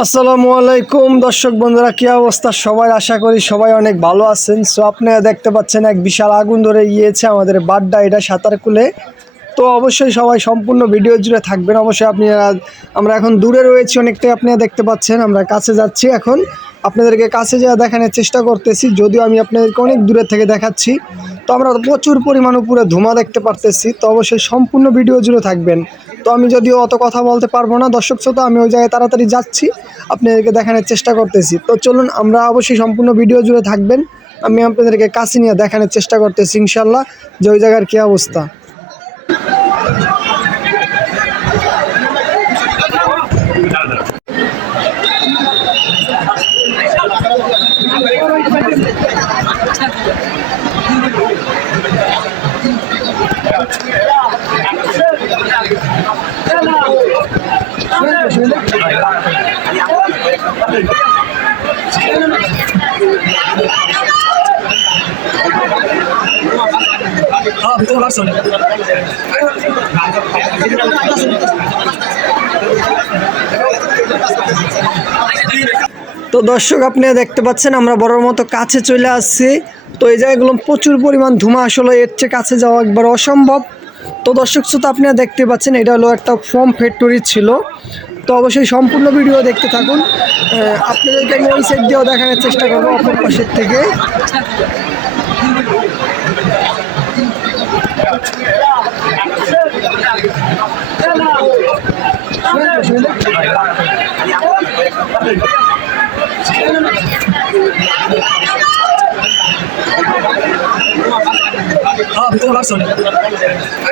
আসসালামু আলাইকুম, দর্শক বন্ধুরা, কি অবস্থা? সবাই আশা করি সবাই অনেক ভালো আছেন। সো আপনারা দেখতে পাচ্ছেন এক বিশাল আগুন ধরে গিয়েছে আমাদের বাড্ডা, এটা সাঁতারকুলে তো অবশ্যই সবাই সম্পূর্ণ ভিডিও জুড়ে থাকবেন। অবশ্যই আপনারা, আমরা এখন দূরে রয়েছি, অনেকটাই আপনারা দেখতে পাচ্ছেন। আমরা কাছে যাচ্ছি এখন। আপনাদেরকে কাছে যাওয়া দেখানোর চেষ্টা করতেছি, যদিও আমি আপনাদেরকে অনেক দূরে থেকে দেখাচ্ছি। তো আমরা প্রচুর পরিমাণ উপরে ধোঁয়া দেখতে পারতেছি। তো অবশ্যই সম্পূর্ণ ভিডিও জুড়ে থাকবেন। তো আমি যদিও অত কথা বলতে পারব না, দর্শক শ্রোতা, আমি ওই জায়গায় তাড়াতাড়ি যাচ্ছি, আপনাদেরকে দেখানোর চেষ্টা করতেছি। তো চলুন, আমরা অবশ্যই সম্পূর্ণ ভিডিও জুড়ে থাকবেন, আমি আপনাদেরকে কাছে নিয়ে দেখানোর চেষ্টা করতেছি ইনশাল্লাহ যে ওই জায়গার কী অবস্থা। তো দর্শক আপনারা দেখতে পাচ্ছেন, আমরা বড়র মতো কাছে চলে আসছি। তো এই জায়গাগুলো প্রচুর পরিমাণ ধোঁয়া আসলে এর চেয়ে কাছে যাওয়া একবার অসম্ভব। তো দর্শক শ্রোতা, আপনারা দেখতে পাচ্ছেন, এটা হলো একটা ফর্ম ফ্যাক্টরি ছিল। তো অবশ্যই সম্পূর্ণ ভিডিও দেখতে থাকুন। আপনাদেরকে আমি ওই সাইড দিয়েও দেখানোর চেষ্টা করব, অপর পাশের থেকে। হ্যাঁ